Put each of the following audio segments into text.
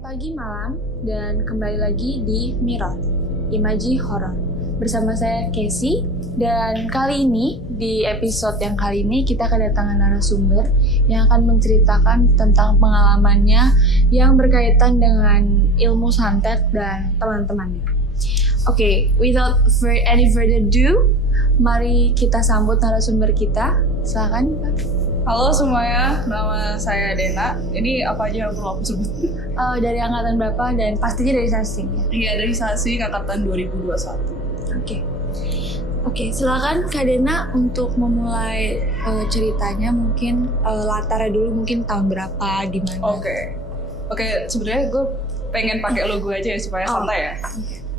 pagi, malam, dan kembali lagi di Mirror, Imaji Horror. Bersama saya Casey, dan kali ini, di episode yang kali ini kita kedatangan narasumber yang akan menceritakan tentang pengalamannya yang berkaitan dengan ilmu santet dan teman-temannya. Oke, without any further ado, mari kita sambut narasumber kita. Silakan, Pak. Halo semuanya, nama saya Dena. Ini apa aja yang perlu aku sebut? Dari angkatan berapa dan pastinya dari Sasing ya? Iya, dari Sasi angkatan 2021. Oke, silakan Kak Dena untuk memulai ceritanya, mungkin latarnya dulu, mungkin tahun berapa, di mana? Oke, sebenarnya gue pengen pakai logo aja ya supaya santai ya.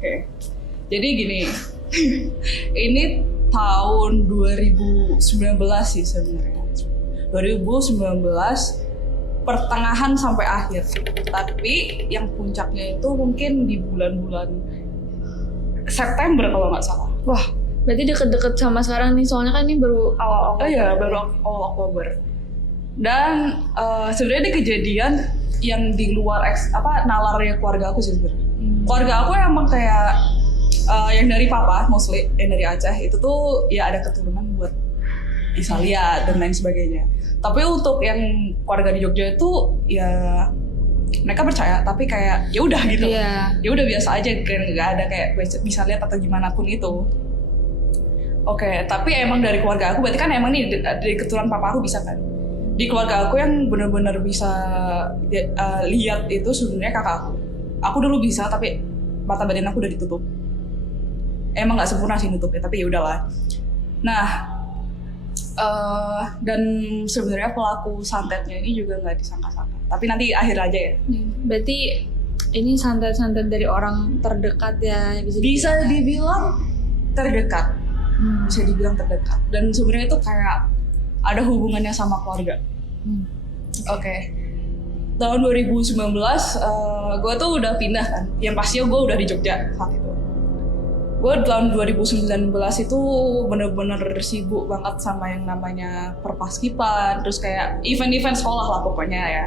Oke. Jadi gini, ini tahun 2019 sih sebenarnya. 2019 pertengahan sampai akhir. Tapi yang puncaknya itu mungkin di bulan-bulan September kalau nggak salah. Wah, berarti deket-deket sama sekarang nih, soalnya kan ini baru awal-awal. Oh iya, baru awal Oktober. Dan sebenarnya ini kejadian yang di luar nalarnya keluarga aku sih sebenarnya. Keluarga aku emang kayak yang dari papa, mostly yang dari Aceh, itu tuh ya ada keturunan buat bisa lihat dan lain sebagainya. Tapi untuk yang keluarga di Jogja itu ya mereka percaya, tapi kayak ya udah gitu. Yeah. Ya udah biasa aja, nggak ada kayak bisa lihat atau gimana pun itu. Oke, tapi emang dari keluarga aku, berarti kan emang nih dari keturunan papa aku bisa kan. Di keluarga aku yang benar-benar bisa lihat itu sebenarnya kakak aku. Aku dulu bisa, tapi mata badan aku udah ditutup. Emang nggak sempurna sih nutupnya, tapi ya udahlah. Nah, dan sebenarnya pelaku santetnya ini juga nggak disangka-sangka. Tapi nanti akhir aja ya. Berarti ini santet-santet dari orang terdekat ya, bisa dibilang terdekat. Bisa dibilang terdekat. Dan sebenarnya itu kayak ada hubungannya sama keluarga. Oke. Tahun 2019 gue tuh udah pindah kan. Yang pastinya gue udah di Jogja saat itu. Gue tahun 2019 itu bener-bener sibuk banget sama yang namanya perpaskipan, terus kayak event-event sekolah lah pokoknya ya,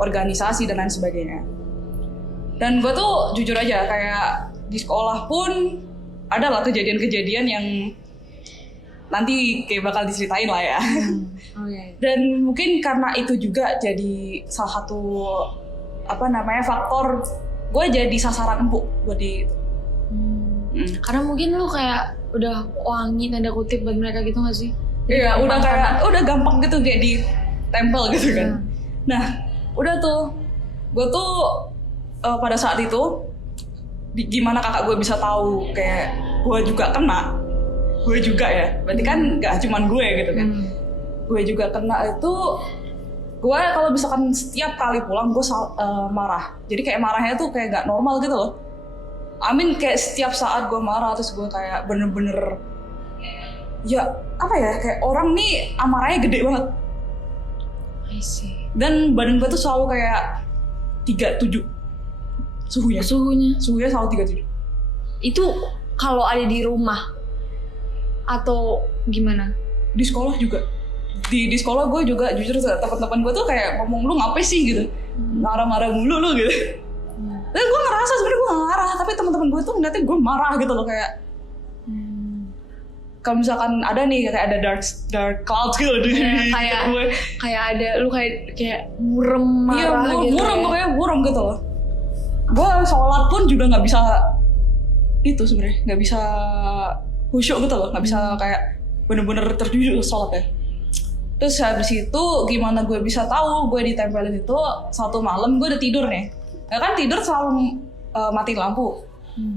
organisasi dan lain sebagainya. Dan gue tuh jujur aja kayak di sekolah pun ada lah kejadian-kejadian yang nanti kayak bakal diceritain lah ya. Dan mungkin karena itu juga jadi salah satu faktor gue jadi sasaran empuk buat di itu. Karena mungkin lu kayak udah wangi tanda kutip buat mereka gitu gak sih? Iya, udah gampang gitu kayak di tempel gitu kan. Nah, udah tuh gue tuh pada saat itu gimana kakak gue bisa tahu kayak gue juga kena. Gue juga ya, berarti kan gak cuman gue gitu kan. Gue juga kena itu, gue kalau misalkan setiap kali pulang gue marah. Jadi kayak marahnya tuh kayak gak normal gitu loh. Kayak setiap saat gue marah, terus gue kayak bener-bener ya kayak orang nih amarahnya gede banget. I see. Dan badan gue tuh selalu kayak 37 suhunya selalu 37. Itu kalau ada di rumah atau gimana? Di sekolah juga. Di sekolah gue juga jujur teman-teman gue tuh kayak ngomong, lu ngapain sih gitu, marah-marah mulu lu gitu. Dan gue ngerasa sebenarnya gue gak marah, tapi teman-teman gue tuh ngeliatin gue marah gitu loh kayak. Kalau misalkan ada nih kayak ada dark clouds gitu kayak gue. Kayak ada lu kayak murem marah gitu. Iya, pokoknya murem gitu loh. Gue sholat pun juga nggak bisa itu sebenarnya, nggak bisa khusyuk gitu loh, nggak bisa kayak bener-bener terjujur sholat ya. Terus habis itu gimana gue bisa tahu gue ditempelin itu? Satu malam gue udah tidur nih. Ya kan tidur selalu mati lampu,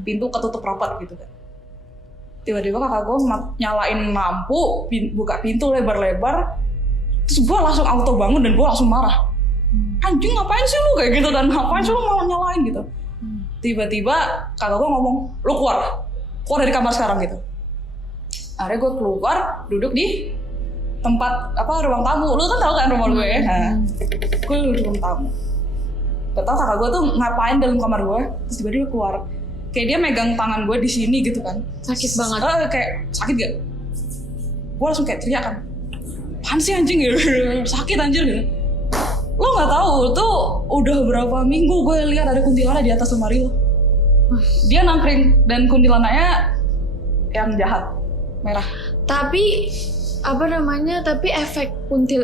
pintu ketutup rapat gitu kan. Tiba-tiba kakak gue nyalain lampu, buka pintu lebar-lebar, terus gue langsung auto bangun dan gue langsung marah. Anjing ngapain sih lu kayak gitu, dan ngapain sih lu mau nyalain gitu. Tiba-tiba kakak gue ngomong, lu keluar dari kamar sekarang gitu. Akhirnya gue keluar, duduk di tempat ruang tamu. Lu kan tahu kan rumah gue ya? Gue duduk di ruang tamu. Gak tau kakak gue tuh ngapain dalam kamar gue, terus tiba-tiba keluar. Kayak dia megang tangan gue di sini gitu kan. Sakit banget. Kayak sakit gak? Gue langsung kayak teriak kan, apaan sih anjing gitu, sakit anjir gitu. Lo nggak tahu tuh udah berapa minggu gue lihat ada kuntilanak di atas lemari lo. Dia nangkring dan kuntilanaknya yang jahat, merah. Tapi tapi efek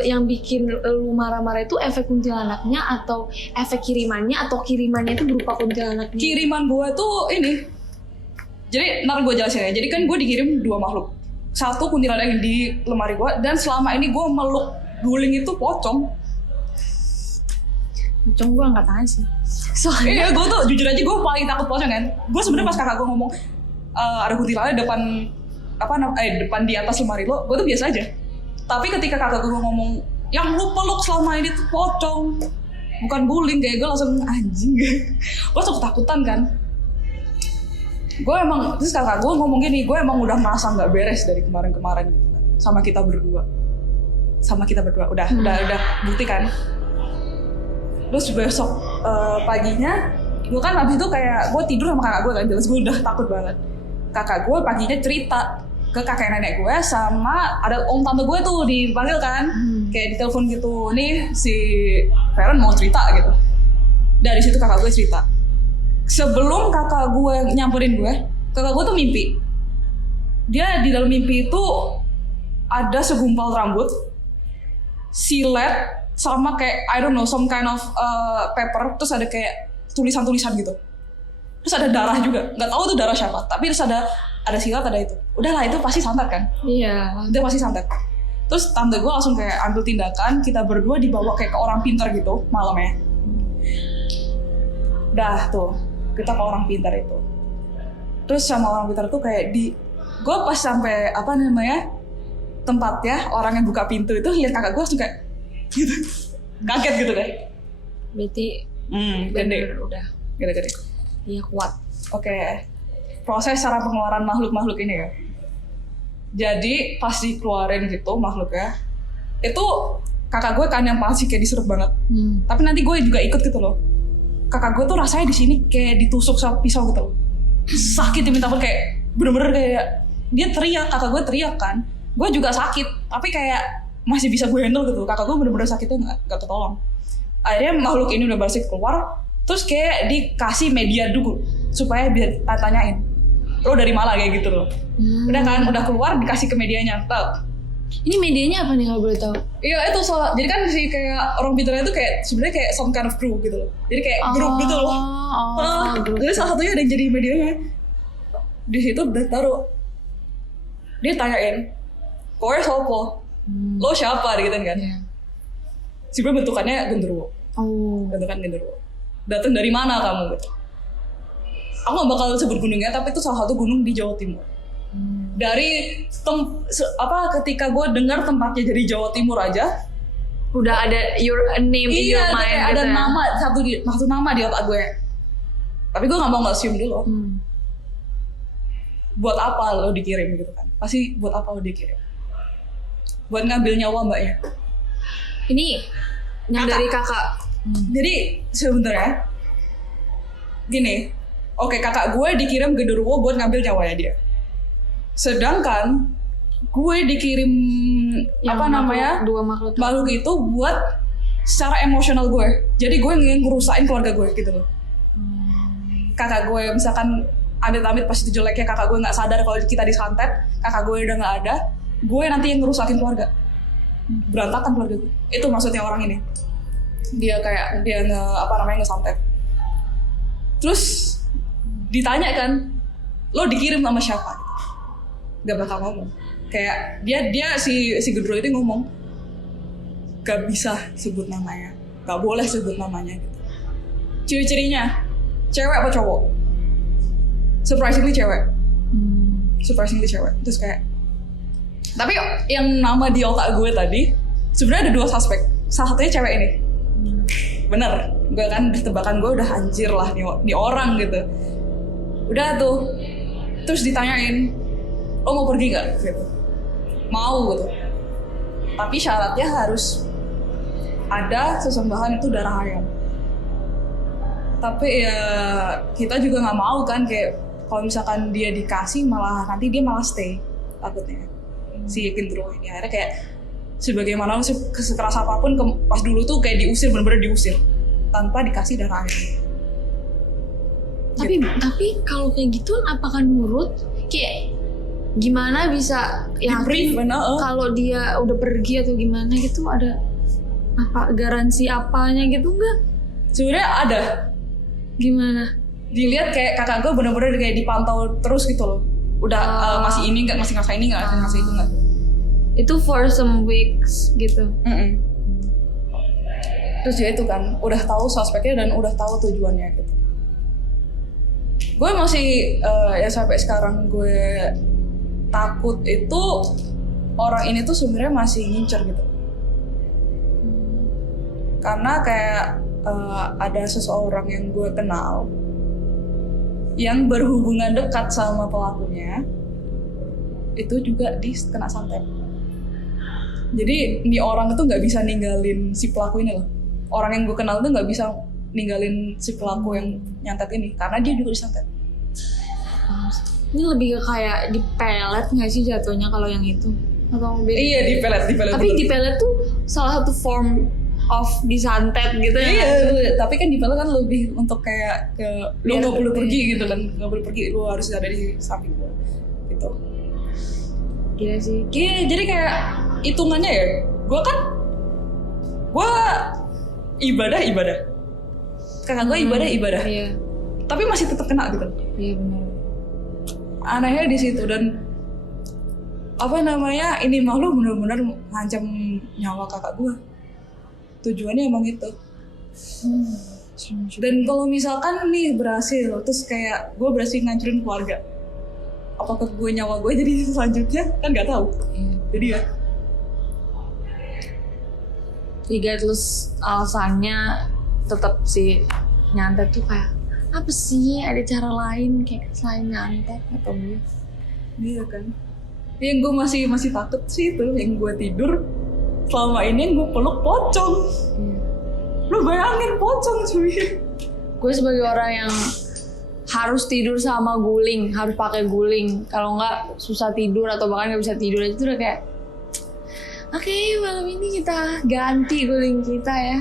yang bikin lu marah-marah itu efek kuntilanaknya atau efek kirimannya, atau kirimannya itu berupa kuntilanaknya? Kiriman gue tuh ini. Jadi ntar gue jelasin ya. Jadi kan gue dikirim 2 makhluk. Satu kuntilanak yang di lemari gue, dan selama ini gue meluk guling itu pocong. Pocong gue angkat tangan sih. Soalnya Iya, gue tuh jujur aja gue paling takut pocong kan. Gue sebenarnya pas kakak gue ngomong ada kuntilanak depan di atas lemari lo, gue tuh biasa aja. Tapi ketika kakak gue ngomong yang lu peluk selama ini tuh pocong, bukan guling, kayak gue langsung anjing. Gue langsung ketakutan kan. Gue emang, terus kakak gue ngomong gini, gue emang udah merasa nggak beres dari kemarin-kemarin gitu kan, sama kita berdua udah bukti kan. Terus besok paginya gue kan habis itu kayak gue tidur sama kakak gue kan, jelas gue udah takut banget. Kakak gue paginya cerita ke kakek nenek gue, sama ada om tante gue tuh dipanggil kan, kayak ditelepon gitu, nih si Feren mau cerita gitu. Dari situ kakak gue cerita. Sebelum kakak gue nyamperin gue, kakak gue tuh mimpi. Dia di dalam mimpi itu ada segumpal rambut, silet, sama kayak I don't know some kind of paper, terus ada kayak tulisan-tulisan gitu. Terus ada darah juga, nggak tahu itu darah siapa, tapi terus ada silat, ada itu. Udahlah, itu pasti santet kan? iya. Itu pasti santet. Terus tante gue langsung kayak ambil tindakan, kita berdua dibawa kayak ke orang pintar gitu malamnya. Udah tuh, kita ke orang pintar itu. Terus sama orang pintar tuh kayak gue pas sampai tempatnya, orang yang buka pintu itu lihat kakak gue langsung kayak gitu, kaget gitu kan. Berarti gede. udah Gede. iya, kuat. Oke. Proses cara pengeluaran makhluk-makhluk ini ya. Jadi pas dikeluarin gitu makhluknya, itu kakak gue kan yang pasti kayak diserut banget. Tapi nanti gue juga ikut gitu loh. Kakak gue tuh rasanya di sini kayak ditusuk sama pisau gitu loh. Sakit minta ampun, kayak bener-bener kayak dia teriak, kakak gue teriak kan. Gue juga sakit, tapi kayak masih bisa gue handle gitu. Kakak gue bener-bener sakitnya nggak ketolong. Akhirnya makhluk ini udah bersih keluar, terus kayak dikasih media dulu supaya biar tanyain, lo dari mana kayak gitu loh. Udah kan, udah keluar dikasih ke medianya. Ini medianya apa nih kalau boleh tahu? Iya, itu soal. Jadi kan si kayak orang pintarnya itu kayak sebenarnya kayak some kind of crew gitu loh. Jadi kayak grup gitu loh. Jadi salah satunya ada yang jadi medianya. Di situ udah taruh. Dia tanyain, kowe sopo? Lo siapa? Gitu kan? Yeah. Sebenarnya bentukannya genderuwo. Bentukan genderuwo. Datang dari mana kamu? Gitu. Aku gak bakal sebut gunungnya, tapi itu salah satu gunung di Jawa Timur. Dari ketika gue dengar tempatnya jadi Jawa Timur aja, udah ada name in your mind. Iya, ada gitu nama satu nama di otak gue. Tapi gue nggak mau assume dulu. Buat apa lo dikirim gitu kan? Pasti buat apa lo dikirim? Buat ngambil nyawa mbaknya. Ini yang dari kakak. Jadi sebenarnya gini, oke, kakak gue dikirim genderuwo buat ngambil nyawanya dia. Sedangkan gue dikirim dua makhluk itu buat secara emosional gue. Jadi gue ingin ngerusain keluarga gue gitu loh. Kakak gue misalkan amit-amit pas itu jeleknya kakak gue nggak sadar kalau kita disantet, kakak gue udah nggak ada, gue nanti yang ngerusakin keluarga, berantakan keluarga gue. Itu maksudnya orang ini. Dia ngesantet. Terus ditanya kan, lo dikirim sama siapa? Gak bakal ngomong. Kayak dia si Gedro itu ngomong, gak bisa sebut namanya, gak boleh sebut namanya gitu. Ciri-cirinya cewek apa cowok? Surprisingly cewek. Terus kayak, tapi yang nama di otak gue tadi sebenarnya ada 2 suspek. Salah satunya cewek ini. Bener, gue kan tebakan gue udah anjir lah nih orang gitu. Udah tuh, terus ditanyain, lo mau pergi nggak? Gitu. Mau gitu. Tapi syaratnya harus ada sesembahan itu darah ayam. Tapi ya kita juga nggak mau kan, kayak kalau misalkan dia dikasih malah nanti dia malah stay, takutnya si Gendro ini. Akhirnya kayak sebagaimana sekeras apapun pas dulu tuh kayak diusir, bener-bener diusir. tanpa dikasih darah air. Tapi kalau kayak gitu apakah nurut? Kayak gimana bisa yakin kalau dia udah pergi atau gimana gitu, ada apa garansi apanya gitu enggak? Sebenarnya ada. Gimana? Dilihat kayak kakak gue bener-bener kayak dipantau terus gitu loh. Udah masih ini nggak, masih ngerasa ini nggak, ngerasa itu nggak. Itu for some weeks gitu. Terus ya itu kan udah tahu suspeknya dan udah tahu tujuannya gitu. Gue masih ya sampai sekarang gue takut itu orang ini tuh sebenarnya masih ngincer gitu. Karena kayak ada seseorang yang gue kenal yang berhubungan dekat sama pelakunya, itu juga kena santet. Jadi ini orang itu nggak bisa ninggalin si pelaku ini loh. Orang yang gue kenal tuh nggak bisa ninggalin si pelaku yang nyantet ini karena dia juga disantet. Ini lebih ke kayak dipelet nggak sih jatuhnya kalau yang itu? Atau beda? Iya dipelet. Tapi dipelet tuh salah satu form of disantet gitu ya. Iya, tapi kan dipelet kan lebih untuk kayak ke lu nggak perlu pergi gitu kan, nggak perlu pergi, lu harus ada di samping gue gitu. Gila sih. Jadi kayak hitungannya ya, gue ibadah, kakak gue ibadah, iya. Tapi masih tetap kena gitu. Iya benar. Anehnya di situ dan ini malu benar-benar ngancam nyawa kakak gue. Tujuannya emang itu. Dan kalau misalkan nih berhasil, terus kayak gue berhasil ngancurin keluarga, apakah nyawa gue jadi selanjutnya kan nggak tahu. Jadi ya. Regardless alasannya tetap sih nyantet tuh kayak apa sih, ada cara lain kayak selain nyantet atau enggak? Iya kan. Yang gue masih takut sih itu yang gue tidur selama ini yang gue peluk pocong. Lu bayangin pocong cuy. Gue sebagai orang yang harus tidur sama guling, harus pakai guling. Kalau nggak susah tidur atau bahkan nggak bisa tidur aja, itu udah kayak oke, malam ini kita ganti guling kita ya.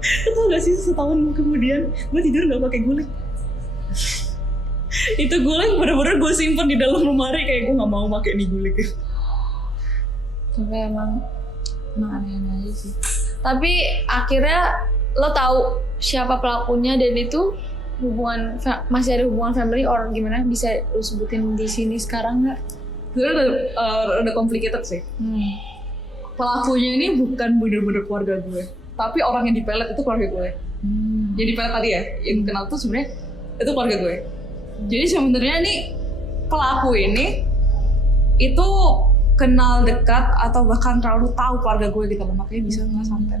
Itu gak sih setahun kemudian gue tidur nggak pakai guling. Itu guling bener-bener gue simpen di dalam lemari, kayak gue nggak mau pakai nih guling. Tapi emang aneh-aneh aja sih. Tapi akhirnya lo tahu siapa pelakunya dan itu masih ada hubungan family or gimana, bisa lo sebutin di sini sekarang nggak? Sebenarnya udah complicated sih. Pelakunya ini bukan bener-bener keluarga gue, tapi orang yang dipelet itu keluarga gue. Yang dipelet tadi ya, yang kenal tuh sebenarnya itu keluarga gue. Jadi sebenarnya nih pelaku ini itu kenal dekat atau bahkan terlalu tahu keluarga gue gitu loh, makanya bisa nggak santet.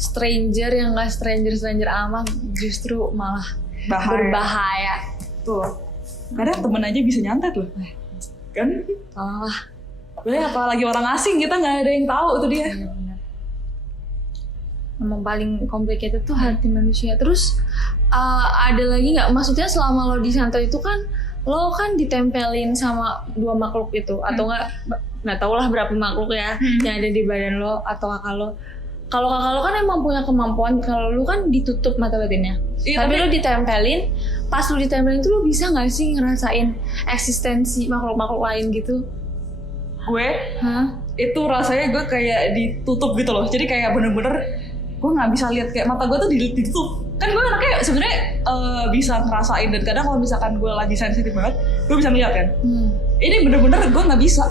Stranger yang nggak stranger amat justru malah berbahaya. Tuh, kadang temen aja bisa nyantet loh, kan? Apalagi orang asing, kita nggak ada yang tahu itu dia. Iya, benar. Emang paling complicated tuh hati manusia. Terus ada lagi nggak? Maksudnya selama lo disantet itu kan lo kan ditempelin sama dua makhluk itu atau nggak tahu lah berapa makhluk ya yang ada di badan lo atau kakak lo. Kalau kakak lo kan emang punya kemampuan, kalau lo kan ditutup mata batinnya. Iya, tapi lo ditempelin, pas lo ditempelin tuh lo bisa nggak sih ngerasain eksistensi makhluk-makhluk lain gitu? Gue itu rasanya gue kayak ditutup gitu loh, jadi kayak bener-bener gue nggak bisa lihat, kayak mata gue tuh ditutup. Kan gue anaknya sebenarnya bisa ngerasain, dan kadang kalau misalkan gue lagi sensitif banget gue bisa ngeliat kan. Ini bener-bener gue nggak bisa.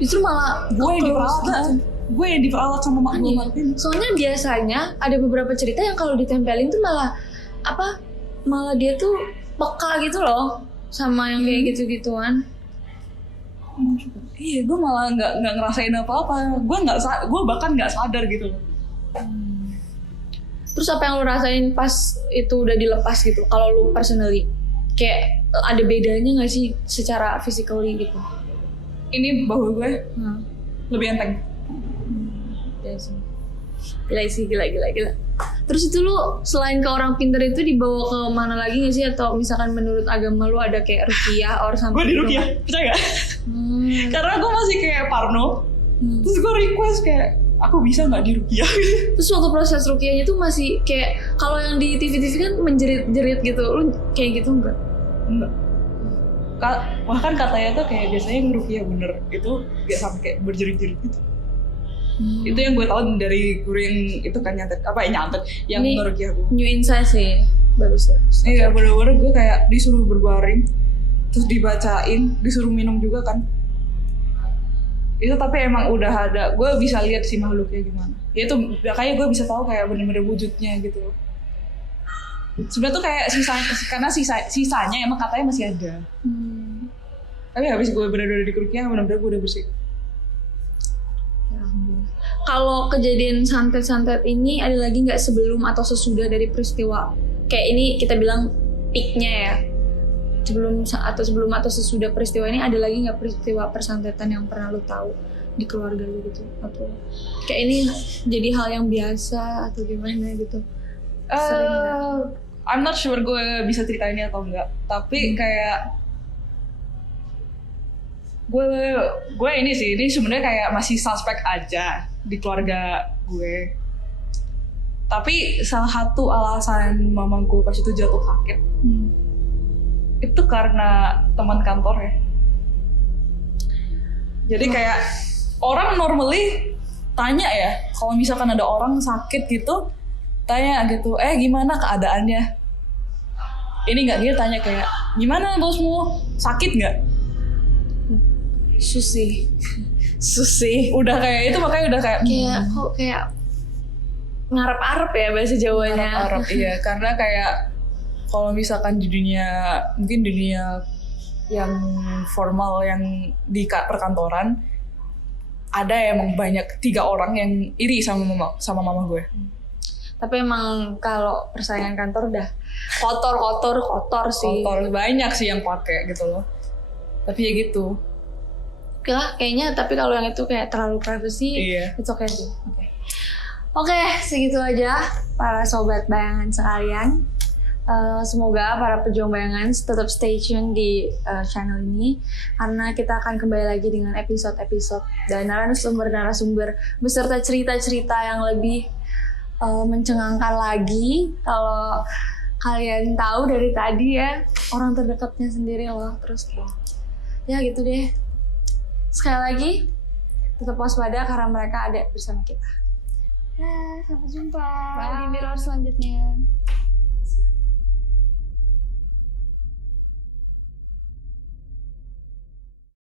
Justru malah gue yang diperalat sama mak gue ini. Soalnya biasanya ada beberapa cerita yang kalau ditempelin tuh malah dia tuh peka gitu loh sama yang kayak gitu-gituan. Iya, gue malah nggak ngerasain apa-apa. Gue bahkan nggak sadar gitu loh. Terus apa yang lo rasain pas itu udah dilepas gitu? Kalau lo personally, kayak ada bedanya nggak sih secara physically gitu? Ini bahu gue lebih enteng. Ya sih. Gila. Terus itu lo selain ke orang pintar itu dibawa ke mana lagi nggak sih? Atau misalkan menurut agama lo ada kayak ruqyah or something? Gue di ruqyah, percaya gak? Karena gue masih kayak parno. Terus gue request kayak, aku bisa nggak diruqyah? Terus waktu proses ruqyahnya tuh masih kayak kalau yang di TV-TV kan menjerit-jerit gitu, lu kayak gitu enggak? Enggak. Bahkan katanya tuh kayak biasanya ngeruqyah bener itu gak sampai kayak berjerit-jerit gitu. Itu yang gue tahu dari guru yang itu kan nyantet yang ngeruqyah gue. New insight sih, bagus ya. Iya bener-bener gue kayak disuruh berbaring, terus dibacain, disuruh minum juga kan. Itu tapi emang udah ada, gue bisa lihat sih makhluknya gimana. Ya itu kayak gue bisa tahu kayak bener-bener wujudnya gitu loh. Sebenarnya tuh kayak karena sisanya emang katanya masih ada. Tapi habis gue bener-bener dikeruqyah, bener-bener gue udah bersih. Kalau kejadian santet-santet ini ada lagi nggak sebelum atau sesudah dari peristiwa kayak ini kita bilang peaknya ya? Sebelum atau sesudah peristiwa ini ada lagi nggak peristiwa persantetan yang pernah lu tahu di keluarga lu gitu, atau kayak ini jadi hal yang biasa atau gimana gitu? I'm not sure gue bisa ceritain ini atau enggak, tapi kayak gue ini sebenarnya kayak masih suspek aja di keluarga gue. Tapi salah satu alasan mama gue pas itu jatuh sakit itu karena teman kantor ya. Jadi kayak orang normally tanya ya, kalau misalkan ada orang sakit gitu, tanya gitu, gimana keadaannya? Ini nggak, dia tanya kayak, gimana bosmu? Sakit nggak? Susi. Udah kayak itu, makanya udah kayak kok kayak ngarep-arep ya bahasa Jawanya. Ngarep-arep iya, karena kayak kalau misalkan di dunia yang formal yang di perkantoran ada emang banyak 3 orang yang iri sama mama gue. Tapi emang kalau persaingan kantor udah kotor sih. Kotor banyak sih yang pakai gitu loh. Tapi ya gitu. Oke lah, kayaknya tapi kalau yang itu kayak terlalu privacy, it's okay sih. Oke, segitu aja para sobat bayangan sekalian. Semoga para pejuang bayangan tetap stay tune di channel ini karena kita akan kembali lagi dengan episode-episode dan narasumber beserta cerita-cerita yang lebih mencengangkan lagi. Kalau kalian tahu dari tadi ya, orang terdekatnya sendiri loh, terus ya gitu deh. Sekali lagi tetap waspada karena mereka ada bersama kita. Sampai jumpa di mirror selanjutnya.